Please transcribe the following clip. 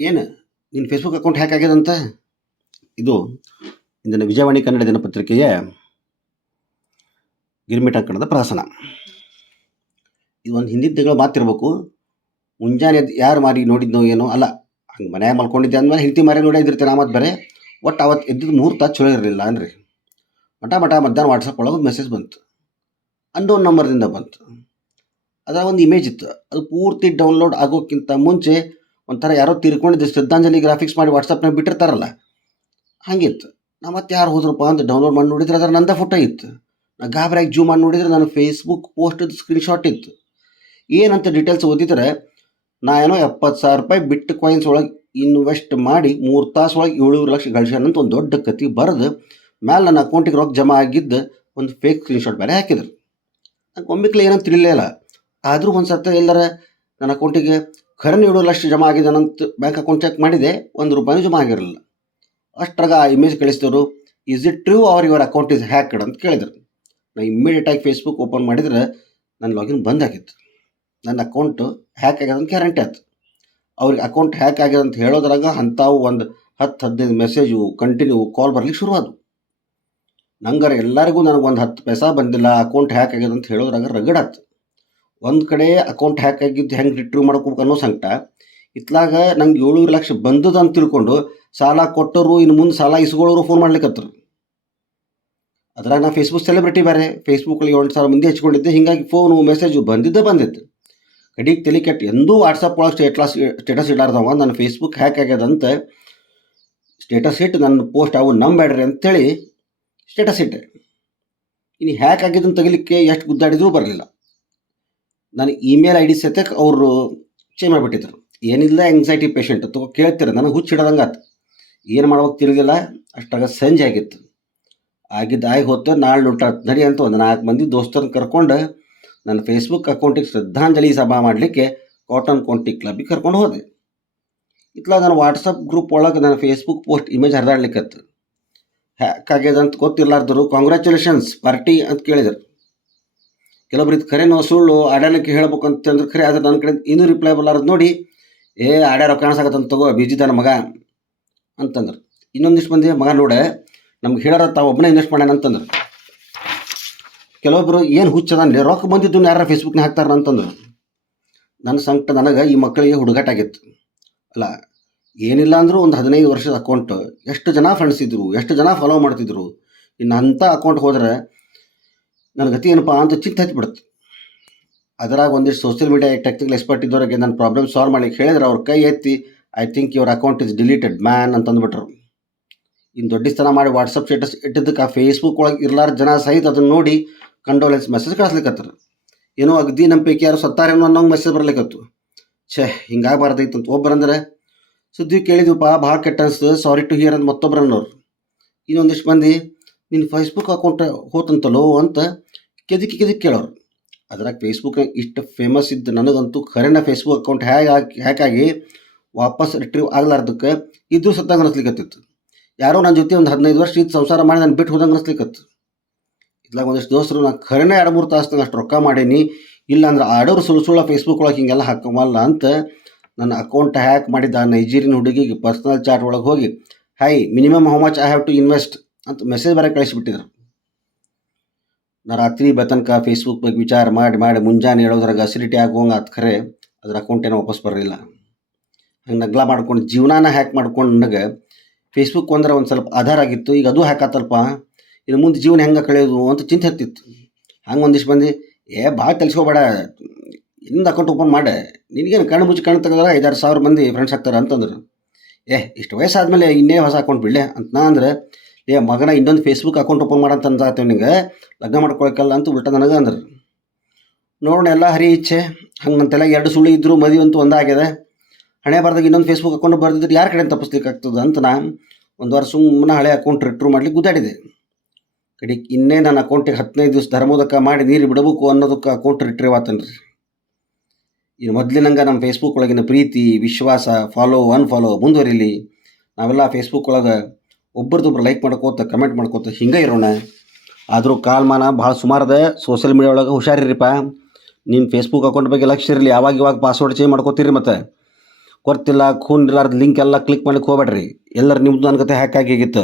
ಏನು ನಿನ್ನ Facebook account hack ಆಗ್ಯದಂತ? ಇದು ಇಂದಿನ ವಿಜಯವಾಣಿ ಕನ್ನಡ ದಿನಪತ್ರಿಕೆಯ ಗಿರ್ಮಿಟ್ ಅಂಕಣದ ಪ್ರಹಸನ. ಇದು ಒಂದು ಹಿಂದಿನ ತಿಂಗಳು ಮಾತಿರ್ಬೇಕು. ಮುಂಜಾನೆ ಎದ್ದು ಯಾರು ಮಾರಿ ನೋಡಿದ್ನೋ ಏನೋ ಅಲ್ಲ, ಹಂಗೆ ಮನ್ಯಾಗ ಮಲ್ಕೊಂಡಿದ್ದೆ ಅಂದಮೇಲೆ ಹಿಂತಿ ಮಾರಿ ನೋಡಿದಿರ್ತೇನೆ. ಮತ್ತು ಬೇರೆ ಒಟ್ಟು ಅವತ್ತು ಎದ್ದಿದ್ದು ಮುಹೂರ್ತ ಚಲೋ ಇರಲಿಲ್ಲ ಅನ್ರಿ. ಮಠ ಮಧ್ಯಾಹ್ನ ವಾಟ್ಸಪ್ ಒಳಗೆ ಮೆಸೇಜ್ ಬಂತು, ಅನ್ನೋನ್ ನಂಬರ್ದಿಂದ ಬಂತು. ಅದರ ಒಂದು ಇಮೇಜ್ ಇತ್ತು. ಅದು ಪೂರ್ತಿ ಡೌನ್ಲೋಡ್ ಆಗೋಕ್ಕಿಂತ ಮುಂಚೆ ಒಂಥರ ಯಾರೋ ತೀರ್ಕೊಂಡಿದ್ದು ಶ್ರದ್ಧಾಂಜಲಿ ಗ್ರಾಫಿಕ್ಸ್ ಮಾಡಿ ವಾಟ್ಸಪ್ನಾಗ ಬಿಟ್ಟಿರ್ತಾರಲ್ಲ, ಹಾಗಿತ್ತು. ನಾ ಮತ್ತೆ ಯಾರು ಹೋದ್ರಪ್ಪ ಅಂತ ಡೌನ್ಲೋಡ್ ಮಾಡಿ ನೋಡಿದ್ರೆ ಅದರ ನಂದ ಫೋಟೋ ಇತ್ತು. ನಾ ಗಾಬರಿಯಾಗಿ ಜೂಮ್ ಮಾಡಿ ನೋಡಿದ್ರೆ ನನ್ನ ಫೇಸ್ಬುಕ್ ಪೋಸ್ಟದ ಸ್ಕ್ರೀನ್ಶಾಟ್ ಇತ್ತು. ಏನಂತ ಡೀಟೇಲ್ಸ್ ಓದಿದ್ರೆ, ನಾ ಏನೋ 70,000 ರೂಪಾಯಿ ಬಿಟ್ ಕಾಯಿನ್ಸ್ ಒಳಗೆ ಇನ್ವೆಸ್ಟ್ ಮಾಡಿ 3 ತಾಸು ಒಳಗೆ 7 ಲಕ್ಷ ಗಳಿಸ್ಯಾನಂತ ಒಂದು ದೊಡ್ಡ ಕತೆ ಬರೆದು ಮ್ಯಾಲೆ ನನ್ನ ಅಕೌಂಟಿಗೆ ರೊಕ್ಕ ಜಮಾ ಆಗಿದ್ದು ಒಂದು ಫೇಕ್ ಸ್ಕ್ರೀನ್ಶಾಟ್ ಬೇರೆ ಹಾಕಿದ್ರು. ನಂಗೆ ಒಮ್ಮಿಕ್ಲೆ ಏನಂತ ತಿಳಿಲಿಲ್ಲ. ಆದರೂ ಒಂದು ಸತ್ತ ಎಲ್ಲರ ನನ್ನ ಅಕೌಂಟಿಗೆ ಖರೇನ 7 ಲಕ್ಷ ಜಮಾ ಆಗಿದ್ದಾನಂತ ಬ್ಯಾಂಕ್ ಅಕೌಂಟ್ ಚೆಕ್ ಮಾಡಿದೆ, 1 ರೂಪಾಯಿನೂ ಜಮಾ ಆಗಿರಲಿಲ್ಲ. ಅಷ್ಟ್ರಾಗ ಆ ಇಮೇಜ್ ಕಳಿಸಿದವರು, is it true or your account is hacked ಅಂತ ಕೇಳಿದ್ರು. ನಾನು ಇಮ್ಮಿಡಿಯೇಟಾಗಿ ಫೇಸ್ಬುಕ್ ಓಪನ್ ಮಾಡಿದ್ರೆ ನನ್ನ ಲಾಗಿನ್ ಬಂದ್ ಆಗಿತ್ತು. ನನ್ನ ಅಕೌಂಟು ಹ್ಯಾಕ್ ಆಗ್ಯದ ಅಂತ ಗ್ಯಾರಂಟಿ ಆಯ್ತು. ಅವ್ರಿಗೆ ಅಕೌಂಟ್ ಹ್ಯಾಕ್ ಆಗ್ಯದ ಅಂತ ಹೇಳೋದ್ರಾಗ ಅಂಥವು ಒಂದು 10-15 ಮೆಸೇಜು ಕಂಟಿನ್ಯೂ ಕಾಲ್ ಬರ್ಲಿಕ್ಕೆ ಶುರುವಾದವು. ನಂಗಾರೆ ಎಲ್ಲರಿಗೂ ನನಗೆ ಒಂದು 10 ಪೈಸಾ ಬಂದಿಲ್ಲ, ಅಕೌಂಟ್ ಹ್ಯಾಕ್ ಆಗ್ಯದ ಅಂತ ಹೇಳೋದ್ರಾಗ ರಗಡಾಯ್ತು. ಒಂದು ಕಡೆ ಅಕೌಂಟ್ ಹ್ಯಾಕ್ ಆಗಿದ್ದು ಹೆಂಗೆ ರಿಟ್ರೀವ್ ಮಾಡ್ಕೋಬೇಕು ಅನ್ನೋ ಸಂಕಟ, ಇತ್ಲಾಗ ನಂಗೆ 7 ಲಕ್ಷ ಬಂದದ ಅಂತ ತಿಳ್ಕೊಂಡು ಸಾಲ ಕೊಟ್ಟರು ಇನ್ನು ಮುಂದೆ ಸಾಲ ಇಸ್ಕೊಳ್ಳೋರು ಫೋನ್ ಮಾಡ್ಲಿಕ್ಕತ್ತರು. ಅದ್ರಾಗ ನಾ ಫೇಸ್ಬುಕ್ ಸೆಲೆಬ್ರಿಟಿ ಬೇರೆ, ಫೇಸ್ಬುಕ್ಕಲ್ಲಿ 8,000 ಮಂದಿ ಹಚ್ಕೊಂಡಿದ್ದೆ. ಹೀಗಾಗಿ ಫೋನು ಮೆಸೇಜು ಬಂದಿತ್ತು. ಕಡೆಗೆ ತಲೆ ಕೆಟ್ಟು ಎಂದೂ ವಾಟ್ಸಪ್ ಒಳಗೆ ಸ್ಟೇಟಸ್ ಇಡಲಾರ್ದವ ನನ್ನ ಫೇಸ್ಬುಕ್ ಹ್ಯಾಕ್ ಆಗ್ಯದಂತ ಸ್ಟೇಟಸ್ ಇಟ್ಟು ನನ್ನ ಪೋಸ್ಟ್ ಅವು ನಂಬೇಡ್ರಿ ಅಂತೇಳಿ ಸ್ಟೇಟಸ್ ಇಟ್ಟೆ. ಇನ್ನು ಹ್ಯಾಕ್ ಆಗಿದ್ದನ್ನು ತೆಗಿಲಿಕ್ಕೆ ಎಷ್ಟು ಗುದ್ದಾಡಿದ್ರೂ ಬರಲಿಲ್ಲ. ನನ್ನ ಇಮೇಲ್ ಐ ಡಿ ಸತ್ಯಕ್ಕೆ ಅವರು ಚೇಂಜ್ ಮಾಡಿಬಿಟ್ಟಿದ್ರು. ಏನಿಲ್ಲ, ಎಂಗ್ಸೈಟಿ ಪೇಷಂಟ್ ತಗೋ ಕೇಳ್ತೀರ, ನನಗೆ ಹುಚ್ಚಿಡೋದಂಗೆ ಆಯ್ತು. ಏನು ಮಾಡ್ಬೇಕು ತಿಳಿದಿಲ್ಲ. ಅಷ್ಟಾಗ ಸಂಜೆ ಆಗಿತ್ತು. ಆಗಿ ಹೊತ್ತು ನಾಳೆ ಊಟ ನಡಿ ಅಂತ ಒಂದು 4 ಮಂದಿ ದೋಸ್ತರನ್ನ ಕರ್ಕೊಂಡು ನನ್ನ ಫೇಸ್ಬುಕ್ ಅಕೌಂಟಿಗೆ ಶ್ರದ್ಧಾಂಜಲಿ ಸಭಾ ಮಾಡಲಿಕ್ಕೆ ಕಾಟನ್ ಕೌಂಟಿ ಕ್ಲಬ್ಬಿಗೆ ಕರ್ಕೊಂಡು ಹೋದೆ. ಇತ್ಲ ನಾನು ವಾಟ್ಸಪ್ ಗ್ರೂಪ್ ಒಳಗೆ ನನ್ನ ಫೇಸ್ಬುಕ್ ಪೋಸ್ಟ್ ಇಮೇಜ್ ಹರಿದಾಡ್ಲಿಕ್ಕತ್ತು. ಹ್ಯಾಕ್ ಆಗ್ಯದಂತ ಗೊತ್ತಿರ್ಲಾರ್ದರು ಕಾಂಗ್ರ್ಯಾಚುಲೇಷನ್ಸ್ ಪಾರ್ಟಿ ಅಂತ ಕೇಳಿದರು. ಕೆಲವೊಬ್ರು ಇದು ಖರೇನೋ ಸುಳ್ಳು ಆಡ್ಯಾನಕ್ಕೆ ಹೇಳ್ಬೇಕು ಅಂತಂದ್ರೆ ಖರೆ, ಆದರೆ ನನ್ನ ಕಡೆ ಇನ್ನೂ ರಿಪ್ಲೈ ಬರಲಾರ್ದು ನೋಡಿ, ಆಡ್ಯಾರೋ ಕಾಣಿಸಾಕತ್ತಂತ ತಗೋ ಬಿಜಿದಾನ ಮಗ ಅಂತಂದ್ರೆ. ಇನ್ನೊಂದಿಷ್ಟು ಮಂದಿ ಮಗ ನೋಡೆ ನಮ್ಗೆ ಹೇಳಾರ ತಾವು ಒಬ್ಬನೇ ಇನ್ವೆಸ್ಟ್ ಮಾಡ್ಯಾನ ಅಂತಂದ್ರೆ. ಕೆಲವೊಬ್ಬರು ಏನು ಹುಚ್ಚದ ರೊಕ್ಕ ಬಂದಿದ್ದು ಯಾರು ಫೇಸ್ಬುಕ್ನ ಹಾಕ್ತಾರ ಅಂತಂದ್ರು. ನನ್ನ ಸಂಕಟ ನನಗೆ ಈ ಮಕ್ಕಳಿಗೆ ಹುಡುಗಾಟಾಗಿತ್ತು. ಅಲ್ಲ, ಏನಿಲ್ಲ ಅಂದರೂ ಒಂದು 15 ವರ್ಷದ ಅಕೌಂಟ್, ಎಷ್ಟು ಜನ ಫ್ರೆಂಡ್ಸ್ ಇದ್ದರು, ಎಷ್ಟು ಜನ ಫಾಲೋ ಮಾಡ್ತಿದ್ರು. ಇನ್ನು ಅಂಥ ಅಕೌಂಟ್ ಹೋದರೆ ನನ್ನ ಗತಿ ಏನಪ್ಪ ಅಂತ ಚಿಂತೆ ಹತ್ತಿಬಿಡುತ್ತೆ. ಅದರಾಗ ಒಂದಿಷ್ಟು ಸೋಷಿಯಲ್ ಮೀಡಿಯಾ ಟೆಕ್ನಿಕಲ್ ಎಕ್ಸ್ಪರ್ಟ್ ಇದ್ದವರಿಗೆ ನನ್ನ ಪ್ರಾಬ್ಲಮ್ ಸಾಲ್ವ್ ಮಾಡ್ಲಿಕ್ಕೆ ಹೇಳಿದ್ರೆ ಅವ್ರ ಕೈ ಎತ್ತಿ, I think your account is deleted man ಅಂತಂದುಬಿಟ್ರು. ಇನ್ನು ದೊಡ್ಡಿಸ್ತನ ಮಾಡಿ ವಾಟ್ಸಪ್ ಸ್ಟೇಟಸ್ ಇಟ್ಟಿದ್ದಕ್ಕೆ ಆ ಫೇಸ್ಬುಕ್ ಒಳಗೆ ಇರ್ಲಾರ ಜನ ಸಹಿತ ಅದನ್ನು ನೋಡಿ ಕಂಡೋಲೆನ್ಸ್ ಮೆಸೇಜ್ ಕಳಿಸ್ಲಿಕ್ಕತ್ತರು. ಏನೋ ಅಗದಿ ನಮ್ಮ ಪೈಕಿ ಯಾರು ಸತ್ತಾರೇನೋ ಅನ್ನೋ ಮೆಸೇಜ್ ಬರ್ಲಿಕ್ಕತ್ತು. ಹಿಂಗಾಗಬಾರ್ದೈತೆ ಅಂತ ಒಬ್ಬರಂದ್ರೆ, ಸುದ್ದಿ ಕೇಳಿದ್ವಪ್ಪ ಭಾಳ ಕೆಟ್ಟ ಅನಿಸ್ತು, ಸಾರಿ ಟು ಹಿಯರ್ ಅಂತ ಮತ್ತೊಬ್ಬರು ಅನ್ನೋರು. ಇನ್ನೊಂದಿಷ್ಟು ಮಂದಿ ನಿನ್ನ ಫೇಸ್ಬುಕ್ ಅಕೌಂಟ್ ಹೋತಂತಲೋ ಅಂತ ಕೆದಕಿ ಕೇಳೋರು. ಅದ್ರಾಗ ಫೇಸ್ಬುಕ್ನಾಗ ಇಷ್ಟು ಫೇಮಸ್ ಇದ್ದು ನನಗಂತೂ ಖರೇನ ಫೇಸ್ಬುಕ್ ಅಕೌಂಟ್ ಹ್ಯಾಕ್ ಆಗಿ ವಾಪಸ್ ರಿಟ್ರೀವ್ ಆಗ್ಲಾರ್ದಕ್ಕೆ ಇದ್ರೂ ಸತ್ತಂಗೆ ಅನಿಸ್ಲಿಕ್ಕತ್ತಿತ್ತು. ಯಾರೋ ನನ್ನ ಜೊತೆ ಒಂದು 15 ವರ್ಷ ಇದ್ದು ಸಂಸಾರ ಮಾಡಿ ನಾನು ಬಿಟ್ಟು ಹೋದಂಗೆ ಅನಿಸ್ಲಿಕ್ಕತ್ತು. ಇದ್ಲಾಗ ಒಂದಿಷ್ಟು ದೋಸ್ತರು ನಾನು ಖರೇನೆ 2-3 ತಾಸು ಅಷ್ಟು ರೊಕ್ಕ ಮಾಡೀನಿ, ಇಲ್ಲಾಂದ್ರೆ ಆಡೋರು ಸುಳ್ಳು ಫೇಸ್ಬುಕ್ ಒಳಗೆ ಹಿಂಗೆಲ್ಲ ಹಾಕಮಲ್ಲ ಅಂತ ನನ್ನ ಅಕೌಂಟ್ ಹ್ಯಾಕ್ ಮಾಡಿದ್ದ ನೈಜೀರಿಯನ್ ಹುಡುಗಿಗೆ ಪರ್ಸ್ನಲ್ ಚಾಟ್ ಒಳಗೆ ಹೋಗಿ, hi minimum how much I have to invest ಅಂತ ಮೆಸೇಜ್ ಬರ ಕಳಿಸಿಬಿಟ್ಟಿದ್ರು. ನಾ ರಾತ್ರಿ ಬೆತನಕ ಫೇಸ್ಬುಕ್ ಬಗ್ಗೆ ವಿಚಾರ ಮಾಡಿ ಮುಂಜಾನೆ ಹೇಳೋದ್ರಾಗ ಅಸಿಡಿಟಿ ಆಗೋಂಗೆ ಆತ್. ಖರೆ ಅದ್ರ ಅಕೌಂಟ್ ಏನೋ ವಾಪಸ್ ಬರಲಿಲ್ಲ. ಹಂಗೆ ನಗ್ಲ ಮಾಡ್ಕೊಂಡು ಜೀವನಾನ ಹ್ಯಾಕ್ ಮಾಡ್ಕೊಂಡು ನನಗೆ ಫೇಸ್ಬುಕ್ ಅಂದ್ರೆ ಒಂದು ಸ್ವಲ್ಪ ಆಧಾರ ಆಗಿತ್ತು. ಈಗ ಅದು ಹ್ಯಾಕ್ ಆತಲ್ಪ, ಇನ್ನು ಮುಂದೆ ಜೀವನ ಹೆಂಗೆ ಕಳೆಯೋದು ಅಂತ ಚಿಂತೆ ಹತ್ತಿತ್ತು. ಹಂಗೆ ಒಂದಿಷ್ಟು ಮಂದಿ, ಭಾಳ ತಿಳಿಸ್ಕೋಬೇಡ, ಇನ್ನೊಂದು ಅಕೌಂಟ್ ಓಪನ್ ಮಾಡೆ, ನಿನಗೇನು ಕಣ್ಣು ಮುಚ್ಚಿ ಕಣ್ಣು ತೆಗೆದ್ರೆ 5-6 ಸಾವಿರ ಮಂದಿ ಫ್ರೆಂಡ್ಸ್ ಆಗ್ತಾರೆ ಅಂತಂದ್ರು. ಇಷ್ಟು ವಯಸ್ಸಾದ್ಮೇಲೆ ಇನ್ನೇ ಹೊಸ ಅಕೌಂಟ್ ಬಿಡಲೆ ಅಂತ ನಾ ಅಂದ್ರೆ, ಮಗನ ಇನ್ನೊಂದು ಫೇಸ್ಬುಕ್ ಅಕೌಂಟ್ ಓಪನ್ ಮಾಡಂತ ಅಂದಾಗ್ತೇವೆ ನಿಂಗೆ, ಲಗ್ನ ಮಾಡ್ಕೊಳಕ್ಕಲ್ಲ ಅಂತ ಉಲ್ಟ ನನಗೆ ಅಂದ್ರೆ. ನೋಡೋಣ ಎಲ್ಲ ಹರಿ ಇಚ್ಛೆ. ಹಂಗೆ ನನ್ನ ತಲೆಗೆ 2 ಸುಳ್ಳು ಇದ್ದರೂ ಮದುವೆ ಅಂತೂ ಒಂದಾಗ್ಯದ. ಹಣೆ ಬರ್ದಾಗ ಇನ್ನೊಂದು ಫೇಸ್ಬುಕ್ ಅಕೌಂಟ್ ಬರ್ದಿದ್ರೆ ಯಾರ ಕಡೆ ತಪ್ಪಿಸ್ಲಿಕ್ಕೆ ಆಗ್ತದೆ ಅಂತ ನಾನು ಒಂದು ವಾರ ಸುಮ್ಮನೆ ಹಳೆ ಅಕೌಂಟ್ ರಿಟ್ರೀವ್ ಮಾಡ್ಲಿಕ್ಕೆ ಗುದ್ದಾಡಿದೆ. ಕಡೆಗೆ ಇನ್ನೇ ನನ್ನ ಅಕೌಂಟಿಗೆ 15 ದಿವಸ ಧರ್ಮೋದಕ ಮಾಡಿ ನೀರು ಬಿಡಬೇಕು ಅನ್ನೋದಕ್ಕೆ ಅಕೌಂಟ್ ರಿಟ್ರೀವ್ ಆತನ್ರಿ. ಇನ್ನು ಮೊದಲಿನಂಗೆ ನಮ್ಮ ಫೇಸ್ಬುಕ್ ಒಳಗಿನ ಪ್ರೀತಿ, ವಿಶ್ವಾಸ, ಫಾಲೋ ಅನ್ಫಾಲೋ ಮುಂದುವರಿಲಿ. ನಾವೆಲ್ಲ ಫೇಸ್ಬುಕ್ ಒಳಗೆ ಒಬ್ಬರದೊಬ್ರು ಲೈಕ್ ಮಾಡ್ಕೋತ ಕಮೆಂಟ್ ಮಾಡ್ಕೋತ ಹಿಂಗೆ ಇರೋಣ. ಆದರೂ ಕಾಲಮಾನ ಭಾಳ ಸುಮಾರದ ಸೋಷಿಯಲ್ ಮೀಡಿಯಾ ಒಳಗೆ ಹುಷಾರಿರಿಪ್ಪ. ನಿಮ್ಮ ಫೇಸ್ಬುಕ್ ಅಕೌಂಟ್ ಬಗ್ಗೆ ಲಕ್ಷ್ಯ ಇರಲಿ. ಇವಾಗ ಪಾಸ್ವರ್ಡ್ ಚೇಂಜ್ ಮಾಡ್ಕೋತೀರಿ. ಮತ್ತು ಗೊತ್ತಿಲ್ಲ ಖೂನ್ ಇರ್ಲಾರ್ದ ಲಿಂಕ್ ಎಲ್ಲ ಕ್ಲಿಕ್ ಮಾಡ್ಲಿಕ್ಕೆ ಹೋಗ್ಬೇಡ್ರಿ. ಎಲ್ಲರೂ ನಿಮ್ದು ನನ್ನ ಕತೆ ಹ್ಯಾಕ್ ಆಗಿತ್ತು.